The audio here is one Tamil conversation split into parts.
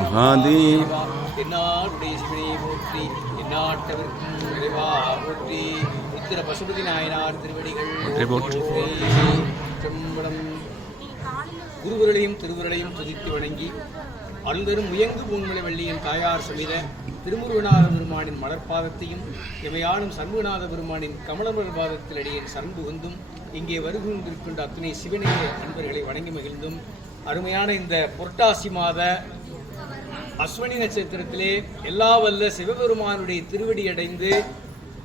மகாதேவா. என்னாடுடைய சிவனை போற்றி எந்நாட்டவர்க்கும் இறைவா போற்றி உத்திர பசுபதி நாயனார் திருவடிகள் போற்றி, போற்றி. செம்படம் குருவர்களையும் திருவுருளையும் துதித்து வணங்கி அருள்தரும் முயங்கு பூங்குமலை வள்ளியின் தாயார் சமித திருமுருகநாத பெருமானின் மலர்பாதத்தையும் எமையானும் சண்முகநாத பெருமானின் கமலமலர் பாதத்தில் அடியேன் சண்புகுந்தும் இங்கே வருகின்றிருக்கின்ற அத்தனை சிவனைய அன்பர்களை வணங்கி மகிழ்ந்தும் அருமையான இந்த புரட்டாசி மாத அஸ்வினி நட்சத்திரத்திலே எல்லா வல்ல சிவபெருமானுடைய திருவடி அடைந்து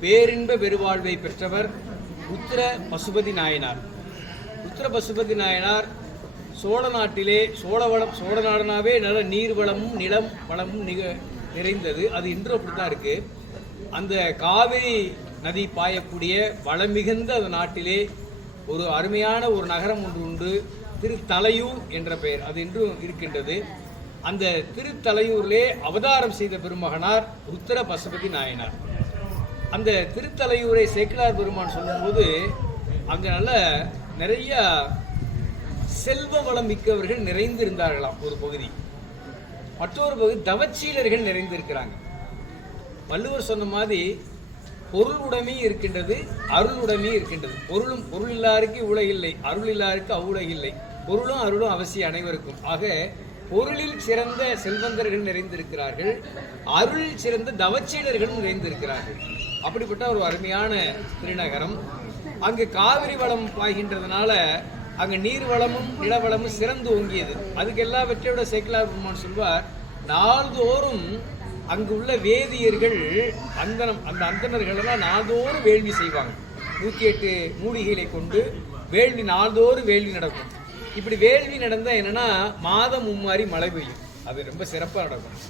பேரின்ப பெருவாழ்வை பெற்றவர் உத்திர பசுபதி நாயனார். உத்திர பசுபதி நாயனார் சோழ நாட்டிலே சோழ வளம் சோழ நாடனாவே நல்ல நீர் வளமும் நிலம் வளமும் நிக நிறைந்தது. அது இன்று அப்படித்தான் இருக்கு. அந்த காவிரி நதி பாயக்கூடிய வளம் மிகுந்த அந்த நாட்டிலே ஒரு அருமையான ஒரு நகரம் ஒன்று உண்டு. திருத்தலையூர் என்ற பெயர். அது இன்றும் இருக்கின்றது. அந்த திருத்தலையூரிலே அவதாரம் செய்த பெருமகனார் உத்தர பசுபதி நாயனார். அந்த திருத்தலையூரை சேக்கிலார் பெருமான் சொல்லும்போது அங்கே நல்ல நிறைய செல்வ வளம் மிக்கவர்கள் நிறைந்திருந்தார்களாம் ஒரு பகுதி. மற்றொரு பகுதி தவச்சீலர்கள் நிறைந்திருக்கிறாங்க. வள்ளுவர் சொன்ன மாதிரி பொருள் உடைமை இருக்கின்றது அருள் உடைமை இருக்கின்றது. பொருளும் பொருள் இல்லாருக்கு உலகில்லை அருள் இல்லாருக்கு அவ்வுலகில்லை. பொருளும் அருளும் அவசியம் அனைவருக்கும். ஆக பொருளில் சிறந்த செல்வந்தர்கள் நிறைந்திருக்கிறார்கள். அருளில் சிறந்த தவச்சீடர்களும் நிறைந்திருக்கிறார்கள். அப்படிப்பட்ட ஒரு அருமையான திருநகரம். அங்கு காவிரி வளம் பாய்கின்றதுனால அங்கு நீர் வளமும் நிலவளமும் சிறந்து ஓங்கியது. அதுக்கு எல்லாவற்றையோட சைக்கிளாக பெருமான் சொல்வார் நாள்தோறும் அங்கு உள்ள வேதியர்கள் அந்தனம் அந்த அந்தனர்களெல்லாம் நாள்தோறும் வேள்வி செய்வாங்க. நூற்றி எட்டு மூலிகைகளை கொண்டு வேள்வி நாள்தோறும் வேள்வி நடக்கும். இப்படி வேள்வி நடந்தால் என்னென்னா மாதம் மும்மாரி மழை பெய்யும். அது ரொம்ப சிறப்பாக நடக்கும்.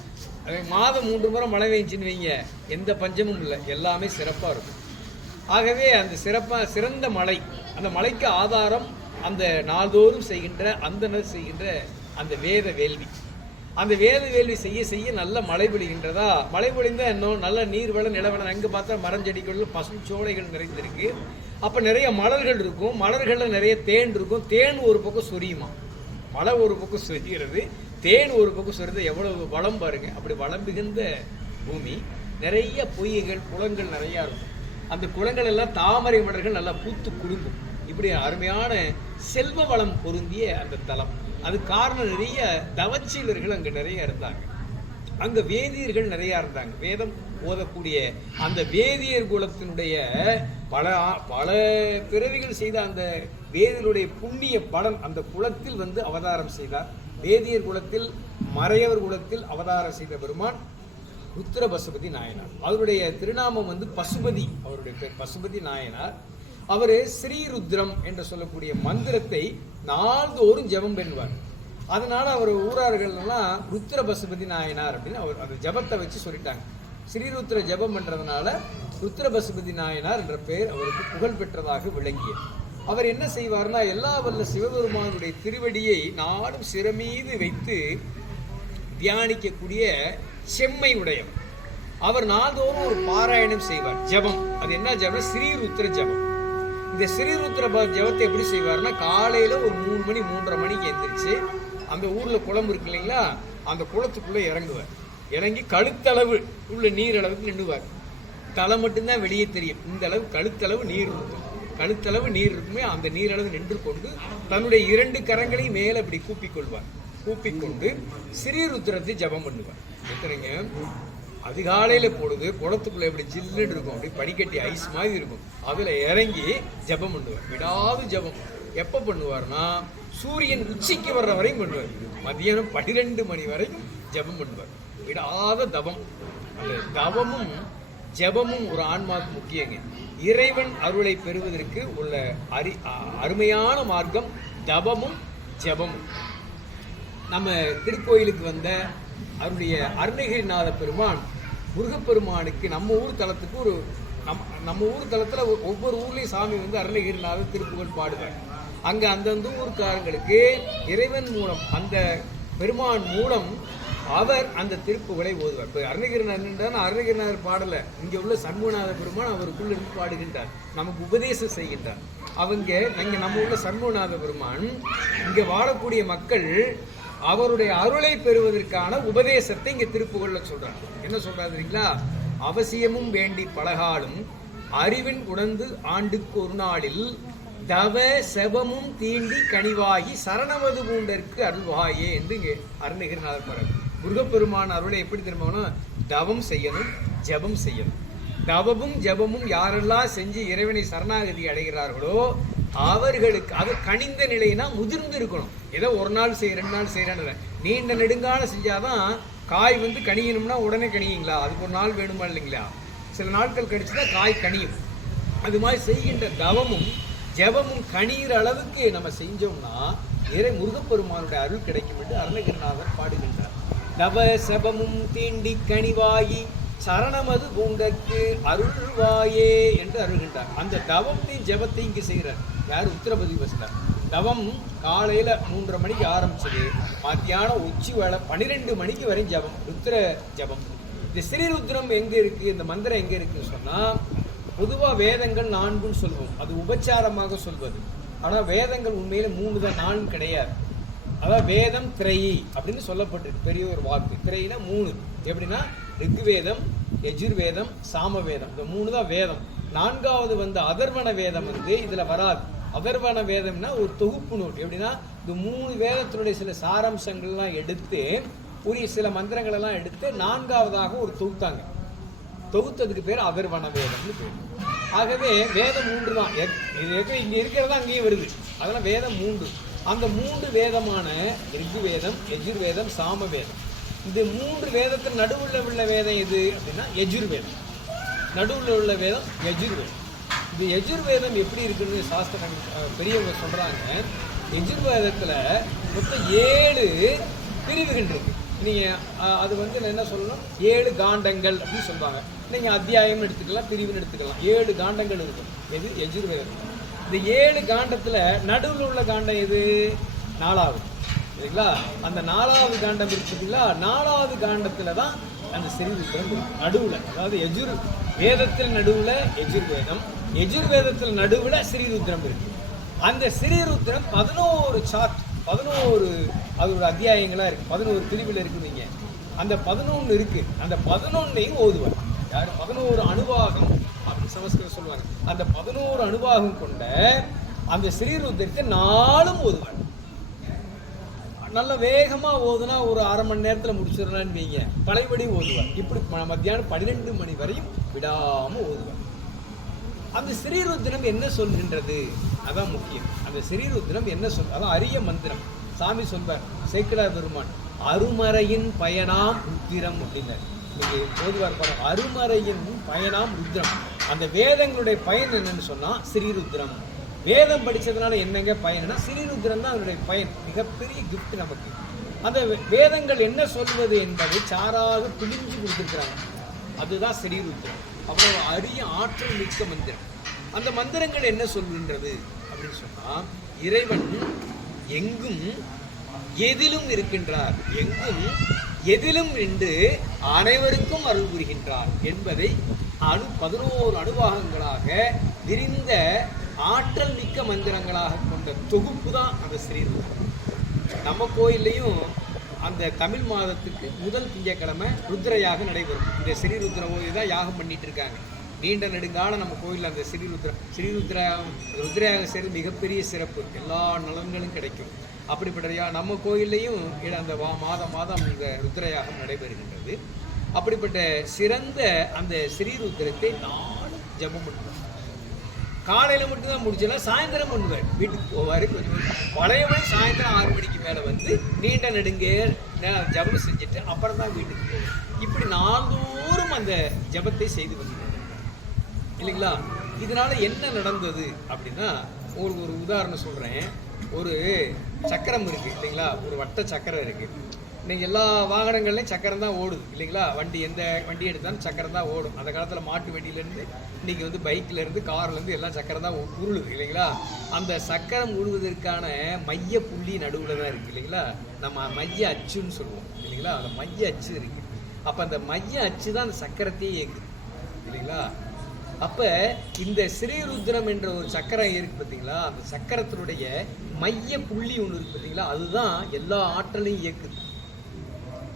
அது மாதம் மூன்று முறை மழை பெய்ஞ்சின்னு வைங்க எந்த பஞ்சமும் இல்லை. எல்லாமே சிறப்பாக இருக்கும். ஆகவே அந்த சிறப்பாக சிறந்த மலை அந்த மலைக்கு ஆதாரம் அந்த நாள்தோறும் செய்கின்ற அந்த செய்கின்ற அந்த வேத வேள்வி. அந்த வேது வேள்வி செய்ய செய்ய நல்ல மழை பொழிகின்றதா? மழை பொழிந்தா இன்னும் நல்ல நீர் வளம் நிலவளம் அங்கே பார்த்தா மரஞ்செடிகள் பசு சோலைகள் நிறைந்திருக்கு. அப்போ நிறைய மலர்கள் இருக்கும். மலர்களில் நிறைய தேன் இருக்கும். தேன் ஒரு பக்கம் சொரியுமா? மழை ஒரு பக்கம் சொரிகிறது. தேன் ஒரு பக்கம் சொரிந்து எவ்வளவு வளம் பாருங்க. அப்படி வளம் மிகுந்த பூமி. நிறைய பொய்கைகள் குளங்கள் நிறையா இருக்கும். அந்த குளங்கள் எல்லாம் தாமரை மலர்கள் நல்லா பூத்து குலுங்கும். இப்படி அருமையான செல்வ வளம் பொருந்திய அந்த தலம். அது காரணம் நிறைய தவச்சீலர்கள் அங்கே நிறைய இருந்தாங்க. அங்க வேதியர்கள் நிறைய இருந்தாங்க. வேதம் ஓதக்கூடிய அந்த வேதியர் குலத்தினுடைய பல பல பிறவிகள் செய்த அந்த வேதியருடைய புண்ணிய பலன் அந்த குலத்தில் வந்து அவதாரம் செய்தார். வேதியர் குலத்தில் மறையவர் குலத்தில் அவதாரம் செய்த பெருமான் ருத்ர பசுபதி நாயனார். அவருடைய திருநாமம் வந்து பசுபதி. அவருடைய பேர் பசுபதி நாயனார். அவர் ஸ்ரீருத்ரம் என்று சொல்லக்கூடிய மந்திரத்தை நாள்தோறும் ஜெபம் பெண்வார் அதனால அவர் ஊரார்கள் எல்லாம் ருத்ர பசுபதி நாயனார் அப்படின்னு அவர் அந்த ஜபத்தை வச்சு சொல்லிட்டாங்க. ஸ்ரீருத்ர ஜெபம் பண்ணுறதுனால ருத்ர பசுபதி நாயனார் என்ற பெயர் அவருக்கு புகழ் பெற்றதாக விளங்கியது. அவர் என்ன செய்வார்னா எல்லா வல்ல சிவபெருமானுடைய திருவடியை நாடும் சிறமீது வைத்து தியானிக்கக்கூடிய செம்மை உடையவர். அவர் நாள்தோறும் ஒரு பாராயணம் செய்வார். ஜெபம். அது என்ன? ஜெபம். ஸ்ரீருத்ர ஜெபம். இந்த ஸ்ரீருத்ர ப- ஜெபத்தை எப்படி செய்வார்னா காலையில் ஒரு மூணு மணி மூன்றரை மணிக்கு எந்திரிச்சு அந்த ஊரில் குளம் இருக்கு இல்லைங்களா அந்த குளத்துக்குள்ளே இறங்குவார். இறங்கி கழுத்தளவு உள்ள நீர் அளவுக்கு நின்றுவார் தலை மட்டும்தான் வெளியே தெரியும். இந்த அளவு கழுத்தளவு நீர் இருக்கும். கழுத்தளவு நீர் இருக்குமே அந்த நீரளவு நின்று கொண்டு தன்னுடைய இரண்டு கரங்களையும் மேலே அப்படி கூப்பிக் கொள்வார் கூப்பிக்கொண்டு ஸ்ரீருத்ரத்தை ஜெபம் பண்ணுவார். எத்தனைங்க அதிகாலையில் பொழுது குளத்துக்குள்ளே எப்படி ஜில்லுன்னு இருக்கும் அப்படி படிக்கட்டி ஐஸ் மாதிரி இருக்கும். அதில் இறங்கி ஜெபம் பண்ணுவார். விடாது ஜெபம். எப்போ பண்ணுவார்னா சூரியன் உச்சிக்கு வர்ற வரையும் பண்ணுவார். மதியானம் பன்னிரெண்டு மணி வரைக்கும் ஜெபம் பண்ணுவார். விடாத தவம். அந்த தவமும் ஜெபமும் ஒரு ஆன்மாவுக்கு முக்கியங்க. இறைவன் அருளை பெறுவதற்கு உள்ள அரி அ- அருமையான மார்க்கம் தவமும் ஜபமும். நம்ம திருக்கோயிலுக்கு வந்த அவருடைய அருணகிரிநாத பெருமான் முருகப்பெருமானுக்கு நம்ம ஊர் தலத்துக்கு ஒரு நம் நம்ம ஊர் தளத்தில் ஒ- ஒவ்வொரு ஊர்லேயும் சாமி வந்து அருணகிரிநாத திருப்புகள் பாடுவார். அங்கே அந்தந்த ஊர்க்காரங்களுக்கு இறைவன் மூலம் அந்த பெருமான் மூலம் அவர் அந்த திருப்புகளை ஓதுவார். இப்போ அருணகிரிநாதன் அருணகிரிநாதர் பாடலை இங்கே உள்ள சண்முகநாத பெருமான் அவருக்குள்ள இருந்து பாடுகின்றார். நமக்கு உபதேசம் செய்கின்றார். அவங்க இங்கே நம்ம உள்ள சண்முகநாத பெருமான் இங்கே வாழக்கூடிய மக்கள் அவருடைய அருளை பெறுவதற்கான உபதேசத்தை இங்க திருப்புகள்ல சொல்றாங்க. என்ன சொல்றாருங்களா அவசியமும் வேண்டி பழகாலும் அறிவின் உணர்ந்து ஆண்டுக்கு ஒரு நாளில் தவ செபமும் தீண்டி கனிவாகி சரணமது பூண்டற்கு அருள்வாயே என்று இங்கே அருணகிரிநாதர் பாரு முருகப்பெருமான அருளை எப்படி திரும்பணும் தவம் செய்யணும் ஜெபம் செய்யணும். தவமும் ஜெபமும் யாரெல்லாம் செஞ்சு இறைவனை சரணாகதி அடைகிறார்களோ அவர்களுக்கு அது கனிந்த நிலைனா முதிர்ந்து இருக்கணும். ஏதோ ஒரு நாள் செய் ரெண்டு நாள் செய்யறான்னு நீண்ட நெடுங்காலம் செஞ்சாதான் காய் வந்து கனியணும்னா உடனே கனியுங்களா? அதுக்கு ஒரு நாள் வேணுமா இல்லைங்களா? சில நாட்கள் கழிச்சுதான் காய் கனியும். அது மாதிரி செய்கின்ற தவமும் ஜெபமும் கனியிற அளவுக்கு நம்ம செஞ்சோம்னா இறை முருகப்பெருமானுடைய அருள் கிடைக்கும் என்று அருணகிரிநாதர் பாடுகின்றார். தவ செபமும் தீண்டி கனிவாயி சரணமது பூண்டற்கு அருள்வாயே என்று அருள்கின்றார். அந்த தவத்தையும் ஜெபத்தையும் இங்கு செய்கிறார். யார்? உத்தரபதி பஸ்ல தவம் காலையில் மூன்றரை மணிக்கு ஆரம்பிச்சது. மத்தியானம் உச்சி வேலை பன்னிரெண்டு மணிக்கு வரையும் ஜெபம் ருத்ர ஜெபம். இந்த ஸ்ரீருத்ரம் எங்கே இருக்குது இந்த மந்திரம் எங்கே இருக்குன்னு சொன்னால் பொதுவாக வேதங்கள் நான்குன்னு சொல்லுவோம். அது உபச்சாரமாக சொல்வது. ஆனால் வேதங்கள் உண்மையில் மூணு தான் நான்கு கிடையாது. அதான் வேதம் திரையி அப்படின்னு சொல்லப்பட்டிருக்கு. பெரிய ஒரு வாக்கு திரையினா மூணு. எப்படின்னா ரிக்வேதம் எஜுர்வேதம் சாமவேதம். இந்த மூணு தான் வேதம். நான்காவது வந்து அதர்வன வேதம் வந்து இதில் வராது. அதர்வன வேதம்னா ஒரு தொகுப்பு நூல் எப்படின்னா இந்த மூணு வேதத்தினுடைய சில சாராம்சங்கள்லாம் எடுத்து உரிய சில மந்திரங்களெல்லாம் எடுத்து நான்காவதாக ஒரு தொகுத்தாங்க. தொகுத்ததுக்கு பேர் அதர்வன வேதம்னு பேர். ஆகவே வேதம் மூன்று தான். எத்- இது எங்க- இங்கே இருக்கிறது அங்கேயும் வருது. அதெல்லாம் வேதம் மூன்று. அந்த மூன்று வேதமான ரிக்கு வேதம் எஜுர்வேதம் சாம இது இந்த மூன்று வேதத்தின் நடுவில் உள்ள வேதம் எது அப்படின்னா எஜுர்வேதம் நடுவில் உள்ள வேதம் யஜுர்வேதம். இந்த யஜுர்வேதம் எப்படி இருக்குன்னு சாஸ்திரம் பெரியவங்க சொல்கிறாங்க யஜுர்வேதத்தில் மொத்தம் ஏழு பிரிவுகள் இருக்கு. நீங்கள் அது வந்து என்ன சொல்லணும்? ஏழு காண்டங்கள் அப்படின்னு சொல்லுவாங்க. நீங்கள் அத்தியாயம்னு எடுத்துக்கலாம் பிரிவுன்னு எடுத்துக்கலாம். ஏழு காண்டங்கள் இருக்கும் எது? எஜுர்வேதம் இந்த ஏழு காண்டத்தில் நடுவில் உள்ள காண்டம் எது? நாலாவது. சரிங்களா? அந்த நாலாவது காண்டம் இருக்குதுங்களா நாலாவது காண்டத்துல தான் அந்த சிறுவிக்கிரம் இருக்கு. நடுவுல அதாவது எஜுர் வேதத்தில் நடுவுல எஜுர்வேதம் எஜுர்வேதத்தில் நடுவில் நடுவுல ஸ்ரீருத்ரம் இருக்கு. அந்த ஸ்ரீருத்ரம் பதினோரு சார்ட் பதினோரு அதோட அத்தியாயங்களா இருக்கு. பதினோரு பிரிவில் இருக்குதுங்க அந்த பதினொன்று இருக்கு. அந்த பதினொன்னையும் ஓதுவார். யார்? பதினோரு அணுவாகம் அப்படின்னு சமஸ்கிருதம் சொல்லுவாங்க. அந்த பதினோரு அணுவாகம் கொண்ட அந்த ஸ்ரீருத்திரத்தை நாளும் ஓதுவார். நல்ல வேகமா ஓதுனா ஒரு அரை மணி நேரத்துல முடிச்சிடலான்னு வைங்க. பழையபடி ஓதுவேன் இப்படி ம- மத்தியானம் பன்னிரெண்டு மணி வரையும் விடாம ஓதுவேன் அந்த ஸ்ரீருத்திரம் என்ன சொல்கின்றது அதான் முக்கியம். அந்த ஸ்ரீருத்திரம் என்ன சொல் அதான் அரிய மந்திரம். சாமி சொல்வார் சேக்கடா பெருமான் அருமறையின் பயனாம் ருத்திரம் அப்படின்னார். நீங்க ஓதுவார் பாருங்க. அருமறையின் பயனாம் ருத்ரம். அந்த வேதங்களுடைய பயன் என்னன்னு சொன்னா ஸ்ரீருத்ரம் வேதம் படித்ததுனால என்னங்க பயன்னா ஸ்ரீருத்ரம் தான் அதனுடைய பயன். மிகப்பெரிய கிஃப்ட் நமக்கு. அந்த வேதங்கள் என்ன சொல்வது என்பதை சாராக பிழிஞ்சு கொடுத்திருக்கிறாங்க. அதுதான் ஸ்ரீருத்ரம் அவ்வளோ அரிய ஆற்றல் மிக்க மந்திரம். அந்த மந்திரங்கள் என்ன சொல்கின்றது அப்படின்னு சொன்னால் இறைவன் எங்கும் எதிலும் இருக்கின்றார். எங்கும் எதிலும் நின்று அனைவருக்கும் அருள் புரிகின்றார் என்பதை அணு பதினோரு அணுவாகங்களாக விரிந்த ஆற்றல் மிக்க மந்திரங்களாக கொண்ட தொகுப்பு தான் அந்த ஸ்ரீருத்ரம் நம்ம கோயில்லையும் அந்த தமிழ் மாதத்துக்கு முதல் திங்கக்கிழமை ருத்ரயாக நடைபெறும். இந்த ஸ்ரீருத்ர கோயில் தான் யாகம் பண்ணிட்டு இருக்காங்க நீண்ட நெடுங்காலம் நம்ம கோயிலில் அந்த ஸ்ரீருத்ர ஸ்ரீருத்ர ருத்ரையாக சேர்ந்து மிகப்பெரிய சிறப்பு. எல்லா நலன்களும் கிடைக்கும். அப்படிப்பட்ட யா- நம்ம கோயில்லையும் அந்த மாதம் மாதம் இந்த ருத்ரயாகம் நடைபெறுகின்றது. அப்படிப்பட்ட சிறந்த அந்த ஸ்ரீருத்ரத்தை நானும் ஜெபம் பண்ணுவேன் காலையில் மட்டும்தான் தான் சாயந்தரம் பண்ணுவார் வீட்டுக்கு போவார். பழையபடி சாயந்தரம் ஆறு மணிக்கு மேலே வந்து நீண்ட நெடுங்கே ஜபம் ஜெபம் செஞ்சுட்டு அப்புறம் தான் வீட்டுக்கு போவேன். இப்படி நாள்தோறும் அந்த ஜெபத்தை செய்து வந்தார் இல்லைங்களா? இதனால் என்ன நடந்தது அப்படின்னா உங்களுக்கு ஒரு உதாரணம் சொல்கிறேன் ஒரு சக்கரம் இருக்குது இல்லைங்களா? ஒரு வட்ட சக்கரம் இருக்குது இன்னைக்கு எல்லா வாகனங்கள்லையும் சக்கரம் தான் ஓடுது இல்லைங்களா? வண்டி எந்த வண்டி எடுத்தாலும் சக்கரம் தான் ஓடும். அந்த காலத்தில் மாட்டு வண்டியிலேருந்து இன்றைக்கி இன்னைக்கு வந்து பைக்கிலேருந்து கார்லேருந்து எல்லாம் சக்கரம் தான் உருளுது இல்லைங்களா? அந்த சக்கரம் உருவதற்கான மைய புள்ளி நடுவில் தான் இருக்குது இல்லைங்களா? நம்ம மைய அச்சுன்னு சொல்லுவோம் இல்லைங்களா? அந்த மைய அச்சு இருக்கு. அப்போ அந்த மைய அச்சு தான் அந்த சக்கரத்தையே இயக்குது இல்லைங்களா? அப்போ இந்த ஸ்ரீருத்ரம் என்ற ஒரு சக்கரம் இருக்கு பார்த்தீங்களா அந்த சக்கரத்தினுடைய மைய புள்ளி ஒன்று இருக்கு பார்த்தீங்களா அதுதான் எல்லா ஆற்றலையும் இயக்குது.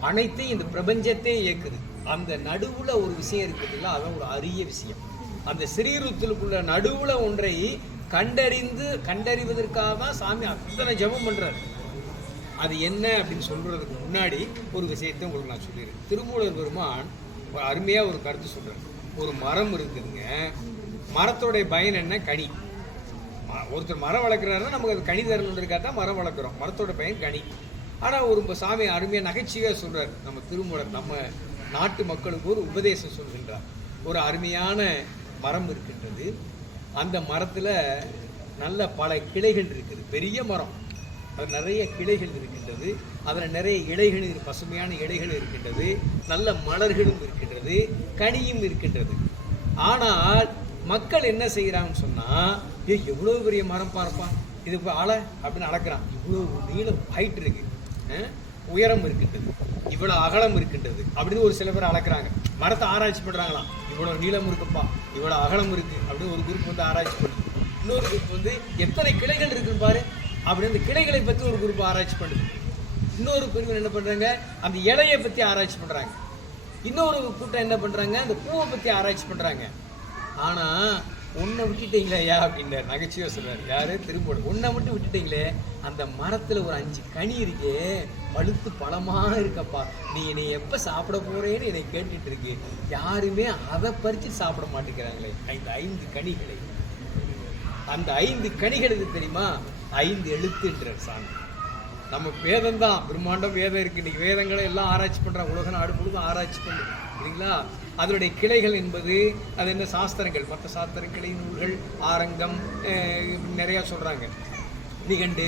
அனைத்தையும் இந்த பிரபஞ்சத்தை இயக்குது. அந்த நடுவுல ஒரு விஷயம் இருக்குதுல்ல அதான் ஒரு அரிய விஷயம். அந்த ஸ்ரீருத்திலுக்குள்ள நடுவுல ஒன்றை கண்டறிந்து கண்டறிவதற்காக தான் சாமி அத்தனை ஜெபம் பண்றாரு. அது என்ன அப்படின்னு சொல்றதுக்கு முன்னாடி ஒரு விஷயத்தை உங்களுக்கு நான் சொல்லிடுறேன். திருமூலர் பெருமான் ஒரு அருமையா ஒரு கருத்து சொல்றாரு. ஒரு மரம் இருக்குதுங்க. மரத்தோடைய பயன் என்ன? கனி. ஒருத்தர் மரம் வளர்க்குறாருன்னா நமக்கு அது கனி தரணுன்றதுக்காக தான் மரம் வளர்க்குறோம். மரத்தோட பயன் கனி. ஆனால் ஒரு சாமி அருமையாக நகைச்சுவையாக சொல்கிறார் நம்ம திருமூலர் நம்ம நாட்டு மக்களுக்கு ஒரு உபதேசம் சொல்கின்றார். ஒரு அருமையான மரம் இருக்கின்றது. அந்த மரத்தில் நல்ல பல கிளைகள் இருக்குது. பெரிய மரம். அது நிறைய கிளைகள் இருக்கின்றது. அதில் நிறைய இலைகள் பசுமையான இலைகள் இருக்கின்றது. நல்ல மலர்களும் இருக்கின்றது. கனியும் இருக்கின்றது. ஆனால் மக்கள் என்ன செய்கிறாங்கன்னு சொன்னால் ஏ எவ்வளோ பெரிய மரம் பார்ப்பான் இது ஆளை அப்படின்னு அளக்குறான் இவ்வளோ நீளம் ஹைட் இருக்குது உயரம் இருக்கின்றது இவ்வளவு அகலம் இருக்கின்றது அப்படின்னு ஒரு சில பேர் அளக்குறாங்க. மரத்தை ஆராய்ச்சி பண்றாங்களாம். இவ்வளவு நீளம் இருக்குப்பா இவ்வளவு அகலம் இருக்கு அப்படின்னு ஒரு குரூப் வந்து ஆராய்ச்சி பண்ணுது இன்னொரு குரூப் வந்து எத்தனை கிளைகள் இருக்குன்னு பாரு அப்படின்னு அந்த கிளைகளை பத்தி ஒரு குரூப் ஆராய்ச்சி பண்ணுது இன்னொரு பிரிவு என்ன பண்றாங்க அந்த இலையை பத்தி ஆராய்ச்சி பண்றாங்க. இன்னொரு கூட்டம் என்ன பண்றாங்க அந்த பூவை பத்தி ஆராய்ச்சி பண்றாங்க. ஆனா உன்னை விட்டுட்டீங்களே ஐயா நகைச்சுவை சொல்றாரு. யாரு? திரும்ப உன்னை மட்டும் விட்டுட்டீங்களே அந்த மரத்துல ஒரு அஞ்சு கனி இருக்கே பழுத்து பழமா இருக்கப்பா. நீ என்னை எப்ப சாப்பிட போறேன்னு என்னை கேட்டுட்டு இருக்கு. யாருமே அதை பறிச்சு சாப்பிட மாட்டேங்கிறாங்களே. இந்த ஐந்து கனிகளை. அந்த ஐந்து கனிகளுக்கு தெரியுமா? ஐந்து எழுத்துன்றார் சாமி. நம்ம வேதம் தான் பிரம்மாண்டம் வேதம் இருக்கு. இன்னைக்கு வேதங்களை எல்லாம் ஆராய்ச்சி பண்றாங்க உலக நாடு முழுக்க ஆராய்ச்சி பண்ணுறோம் சரிங்களா? அதனுடைய கிளைகள் என்பது அது என்ன சாஸ்திரங்கள்? மற்ற சாஸ்திர கிளை நூல்கள் ஆரங்கம் நிறையா இப்படி நிகண்டு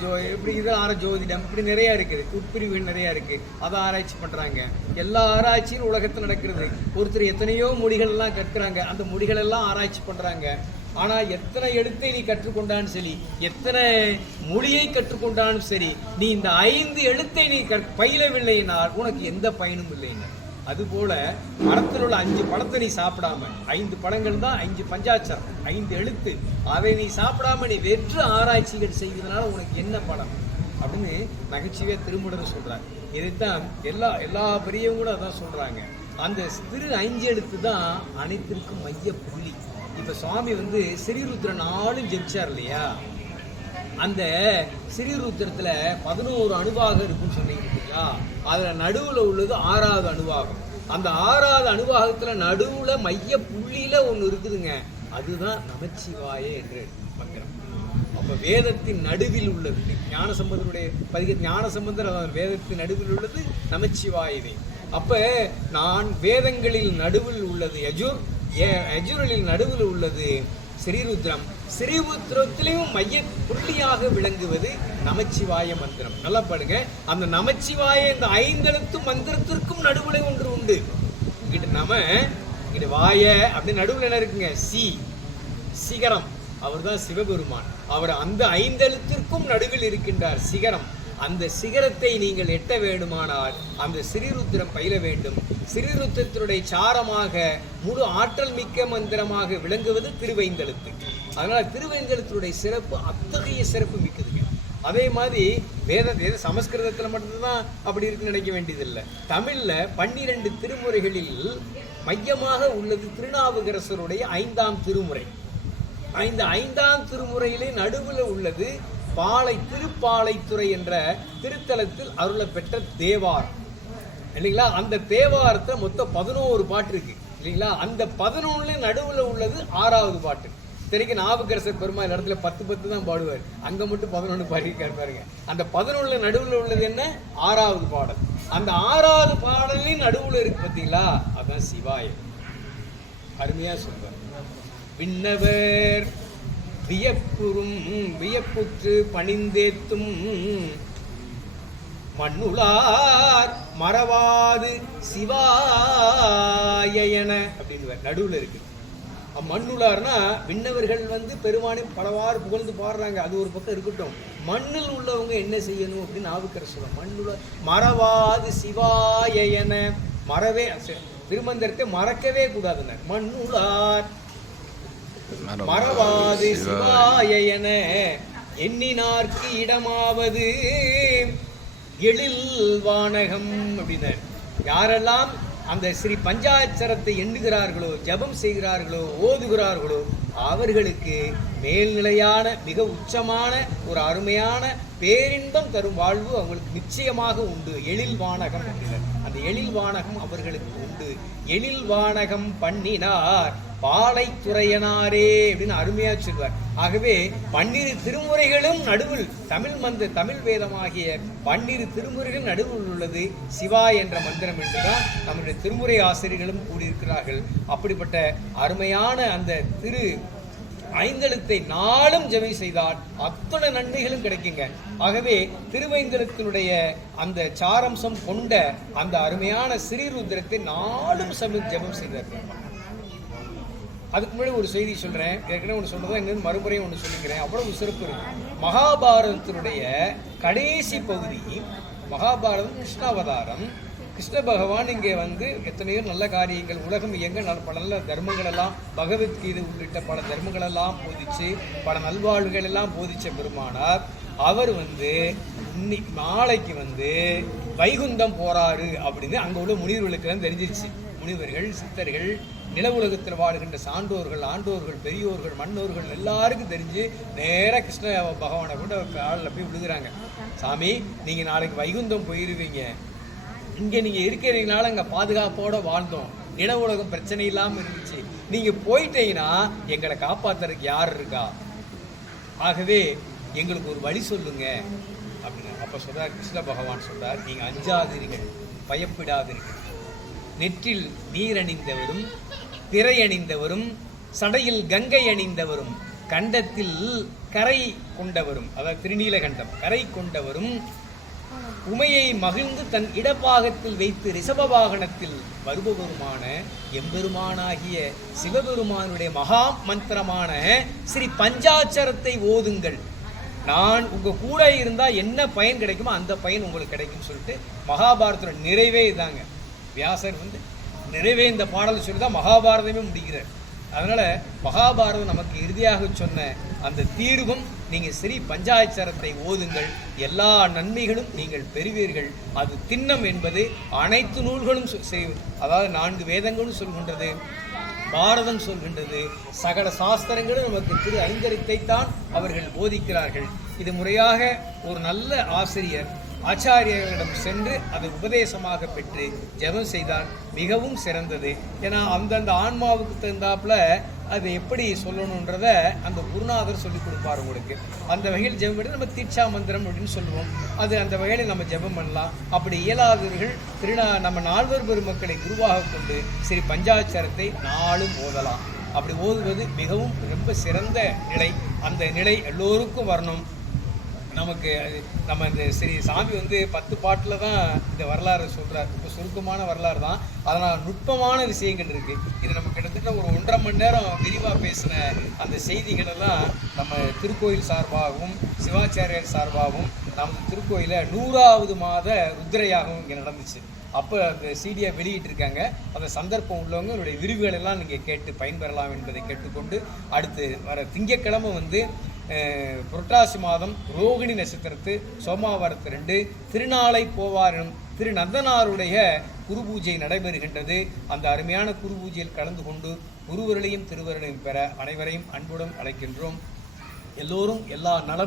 ஜோ இப்படி இது ஆர ஜோதிடம் இப்படி நிறையா இருக்குது. உட்பிரிவுகள் நிறையா இருக்குது அதை ஆராய்ச்சி பண்ணுறாங்க எல்லா ஆராய்ச்சியும் உலகத்தில் நடக்கிறது. ஒருத்தர் எத்தனையோ மொழிகள் எல்லாம் கற்கிறாங்க. அந்த மொழிகளெல்லாம் ஆராய்ச்சி பண்ணுறாங்க ஆனால் எத்தனை எழுத்தை நீ கற்றுக்கொண்டாலும் சரி எத்தனை மொழியை கற்றுக்கொண்டாலும் சரி நீ இந்த ஐந்து எழுத்தை நீ கற்- பயிலவில்லைனால் உனக்கு எந்த பயனும் இல்லைன்னா அதுபோல மரத்தில் உள்ள அஞ்சு பழத்தை நீ சாப்பிடாம ஐந்து பழங்கள் தான் அஞ்சு பஞ்சாட்சரம் ஐந்து எழுத்து. அதை நீ சாப்பிடாம நீ வெற்று ஆராய்ச்சிகள் செய்வதனால உனக்கு என்ன படம் அப்படின்னு நகைச்சுவையா திருமுடர் சொல்றார். இதைத்தான் எல்லா எல்லா பெரியவங்க கூட அதான் சொல்றாங்க. அந்த திரு ஐந்து எழுத்து தான் அனைத்திற்கும் மைய புள்ளி. இப்ப சுவாமி வந்து ஸ்ரீருத்ர நாளும் ஜெபிச்சார் இல்லையா? அந்த ஸ்ரீருத்திரத்துல பதினோரு அணுவாகம் இருக்குன்னு சொன்னீங்க அதில் நடுவில் உள்ளது ஆறாவது அணுவாகம். அந்த ஆறாவது அணுவாகத்தில் நடுவில் மைய புள்ளியில் ஒன்று இருக்குதுங்க. அதுதான் நமச்சிவாய என்று மந்திரம். அப்போ வேதத்தின் நடுவில் உள்ளது. ஞானசம்பந்தருடைய பதிக ஞானசம்பந்தர் அவர் வேதத்தின் நடுவில் உள்ளது நமச்சிவாயவே. அப்போ நான் வேதங்களில் நடுவில் உள்ளது யஜுர் ஏ- யஜுரலில் நடுவில் உள்ளது. ஸ்ரீருத்ரம் ஸ்ரீருத்ரத்திலையும் மைய புள்ளியாக விளங்குவது நமச்சிவாய மந்திரம். நல்லா பாடுங்க. அந்த நமச்சிவாய இந்த ஐந்தெழுத்து மந்திரத்திற்கும் நடுவில் ஒன்று உண்டு. இங்கிட்டு நம இங்கிட்டு வாய அப்படி நடுவில் என்ன இருக்குங்க? சி. சிகரம். அவர்தான் சிவபெருமான். அவர் அந்த ஐந்தெழுத்திற்கும் நடுவில் இருக்கின்றார். சிகரம். அந்த சிகரத்தை நீங்கள் எட்ட வேண்டுமானால் அந்த ஸ்ரீருத்திரம் பயில வேண்டும். ஸ்ரீருத்திரத்தினுடைய சாரமாக முழு ஆற்றல் மிக்க மந்திரமாக விளங்குவது திருவைந்தெழுத்து அதனால் திருவைந்தெழுத்தினுடைய சிறப்பு அத்தகைய சிறப்பு மிக்கதுங்க அதே மாதிரி வேத வேத சமஸ்கிருதத்தில் மட்டும்தான் அப்படி இருக்குன்னு நினைக்க வேண்டியதில்லை. தமிழில் பன்னிரண்டு திருமுறைகளில் மையமாக உள்ளது திருநாவுக்கரசருடைய ஐந்தாம் திருமுறை. இந்த ஐந்தாம் திருமுறையிலே நடுவில் உள்ளது பாலை திருப்பாலைத்துறை என்ற திருத்தலத்தில் அருளை பெற்ற தேவாரம். இல்லைங்களா? அந்த தேவாரத்தை மொத்தம் பதினோரு பாட்டு இருக்கு. இல்லைங்களா? அந்த பதினொன்று நடுவில் உள்ளது ஆறாவது பாட்டு. இத்தனைக்கு நாவுக்கரசர் பெருமா இந்த இடத்துல பத்து பத்து தான் பாடுவார். அங்கே மட்டும் பதினொன்று பாடியிருக்காரு பாருங்க. அந்த பதினொன்று நடுவில் உள்ளது என்ன? ஆறாவது பாடல். அந்த ஆறாவது பாடலின் நடுவில் இருக்கு பார்த்தீங்களா அதான் சிவாயம். அருமையாக சொல்வார் விண்ணவர் வியப்புறும் வியப்புற்று பணிந்தேத்தும். மண்ணுளார் மறவாது சிவாயன அப்படின்னு நடுவில் இருக்கு. மண்ணுளார்னா விண்ணவர்கள் வந்து பெருமானை பலவாறு புகழ்ந்து பாடுறாங்க. அது ஒரு பக்கம் இருக்கட்டும். மண்ணில் உள்ளவங்க என்ன செய்யணும் அப்படின்னு ஆவுக்கிற சொல்ல மண்ணுளார் மறவாது சிவாயன மறவே திருமந்திரத்தை மறக்கவே கூடாதுங்க மண்ணுளார் மறவாது சிவாய. என எண்ணினார்க்கு இடமாவது. எழில் வானகம் அப்படின்னு. யாரெல்லாம் அந்த ஸ்ரீ பஞ்சாட்சரத்தை எண்ணுகிறார்களோ ஜெபம் செய்கிறார்களோ ஓதுகிறார்களோ அவர்களுக்கு மேல்நிலையான மிக உச்சமான ஒரு அருமையான பேரின்பம் தரும் வாழ்வு அவங்களுக்கு நிச்சயமாக உண்டு. எழில் வானகம் அப்படின்னார் அந்த எழில் வானகம் அவர்களுக்கு உண்டு. எழில் வானகம் பண்ணினார். பாலைத்துறையனாரே அப்படின்னு அருமையா சொல்வார் ஆகவே பன்னிரு திருமுறைகளும் நடுவில் தமிழ் மந்த தமிழ் வேதமாகிய பன்னிரு திருமுறைகள் நடுவில் உள்ளது. சிவா என்ற மந்திரம் என்றுதான் நம்முடைய திருமுறை ஆசிரியர்களும் கூடியிருக்கிறார்கள் அப்படிப்பட்ட அருமையான அந்த திரு ஐந்தெழுத்தை நாளும் ஜெபம் செய்தால் அத்தனை நன்மைகளும் கிடைக்குங்க. ஆகவே திருவைந்தெழுத்தினுடைய அந்த சாரம்சம் கொண்ட அந்த அருமையான சிறீருத்திரத்தை நாளும் சமி ஜெபம் செய்தார்கள். அதுக்கு முன்னாடி ஒரு செய்தி சொல்கிறேன் ஏற்கனவே ஒன்று சொல்றதா இன்னும் மறுபடியும் ஒன்று சொல்லிக்கிறேன். அவ்வளவு சிறப்பு இருக்கு. மகாபாரதத்தினுடைய கடைசி பகுதி மகாபாரதம் கிருஷ்ணாவதாரம். கிருஷ்ண பகவான் இங்கே வந்து எத்தனையோ நல்ல காரியங்கள் உலகம் இயங்க நல்ல பல நல்ல தர்மங்களெல்லாம் பகவத்கீதை உள்ளிட்ட பல தர்மங்களெல்லாம் போதிச்சு பல நல்வாழ்வுகள் எல்லாம் போதிச்ச பெருமானார். அவர் வந்து இன்னைக்கு நாளைக்கு வந்து வைகுந்தம் போறாரு அப்படின்னு அங்கே உள்ள முனிவர்களுக்கு தான் தெரிஞ்சிருச்சு. முனிவர்கள் சித்தர்கள் நில உலகத்தில் வாழுகின்ற சான்றோர்கள் ஆண்டோர்கள் பெரியோர்கள் மன்னோர்கள் எல்லாருக்கும் தெரிஞ்சு நேராக கிருஷ்ண பகவானை கூட காலில் போய் விழுகிறாங்க. சாமி நீங்கள் நாளைக்கு வைகுந்தம் போயிருவீங்க. இங்கே நீங்கள் இருக்கிறீங்களால அங்கே பாதுகாப்போடு வாழ்ந்தோம். நில உலகம் பிரச்சனை இல்லாமல் இருந்துச்சு. நீங்கள் போயிட்டீங்கன்னா எங்களை காப்பாத்துறதுக்கு யார் இருக்கா? ஆகவே எங்களுக்கு ஒரு வழி சொல்லுங்க. அப்படின்னு அப்போ சொல்கிறார் கிருஷ்ண பகவான் சொல்கிறார் நீங்கள் அஞ்சாதீர்கள் பயப்பிடாதீர்கள். நெற்றில் நீர் அணிந்தவரும் அணிந்தவரும் சடையில் கங்கை அணிந்தவரும் கண்டத்தில் கரை கொண்டவரும் அதாவது திருநீலகண்டம் கரை கொண்டவரும் உமையை மகிழ்ந்து தன் இடப்பாகத்தில் வைத்து ரிஷப வாகனத்தில் வருபவருமான எம்பெருமானாகிய சிவபெருமானுடைய மகா மந்திரமான ஸ்ரீ பஞ்சாட்சரத்தை ஓதுங்கள். நான் உங்க கூட இருந்தா என்ன பயன் கிடைக்குமோ அந்த பயன் உங்களுக்கு கிடைக்கும்னு சொல்லிட்டு மகாபாரதத்தோட நிறைவே இதாங்க. வியாசர் வந்து நிறைவே இந்த பாடல் சொல்லி தான் மகாபாரதமே முடிக்கிறார். அதனால மகாபாரதம் நமக்கு இறுதியாக சொன்ன அந்த தீர்வும் நீங்கள் ஸ்ரீ பஞ்சாயச்சரத்தை ஓதுங்கள். எல்லா நன்மைகளும் நீங்கள் பெறுவீர்கள். அது திண்ணம் என்பது அனைத்து நூல்களும் அதாவது நான்கு வேதங்களும் சொல்கின்றது பாரதம் சொல்கின்றது சகல சாஸ்திரங்களும் நமக்கு திரு ஐந்தரித்தை தான் அவர்கள் போதிக்கிறார்கள். இது முறையாக ஒரு நல்ல ஆசிரியர் ஆச்சாரியர்களிடம் சென்று அதை உபதேசமாக பெற்று ஜெபம் செய்தால் மிகவும் சிறந்தது. ஏன்னா அந்தந்த ஆன்மாவுக்கு தகுந்தாப்புல அது எப்படி சொல்லணுன்றத அந்த குருநாதர் சொல்லி கொடுப்பார் உங்களுக்கு. அந்த வகையில் ஜெபம் பண்ணி நம்ம தீட்சா மந்திரம் அப்படின்னு சொல்லுவோம். அது அந்த வகையில் நம்ம ஜெபம் பண்ணலாம். அப்படி இயலாதவர்கள் திருநா நம்ம நால்வர் பெருமக்களை குருவாக கொண்டு ஸ்ரீ பஞ்சாட்சரத்தை நாளும் ஓதலாம். அப்படி ஓதுவது மிகவும் ரொம்ப சிறந்த நிலை. அந்த நிலை எல்லோருக்கும் வரணும். நமக்கு அது நம்ம இந்த சரி சாமி வந்து பத்து பாட்டில் தான் இந்த வரலாறு சொல்கிறார் இப்போ சுருக்கமான வரலாறு தான். அதனால் நுட்பமான விஷயங்கள் இருக்குது இது நம்ம கிட்டத்தட்ட ஒரு ஒன்றரை மணி நேரம் விரிவாக பேசின அந்த செய்திகளெல்லாம் நம்ம திருக்கோயில் சார்பாகவும் சிவாச்சாரியர் சார்பாகவும் நம்ம திருக்கோயிலில் நூறாவது மாத ருத்ரையாகவும் இங்கே நடந்துச்சு. அப்போ அந்த சீடியாக வெளியிட்டிருக்காங்க. அந்த சந்தர்ப்பம் உள்ளவங்க என்னுடைய எல்லாம் நீங்கள் கேட்டு பயன்பெறலாம் என்பதை கேட்டுக்கொண்டு அடுத்து வர திங்கட்கிழமை வந்து புரட்டாசி மாதம் ரோகிணி நட்சத்திரத்து சோமாவாரத்து ரெண்டு திருநாளை போவாரினும் திரு நந்தனாருடைய குரு பூஜை நடைபெறுகின்றது. அந்த அருமையான குரு பூஜையில் கலந்து கொண்டு குருவர்களையும் திருவர்களையும் பெற அனைவரையும் அன்புடன் அழைக்கின்றோம். எல்லோரும் எல்லா நலன்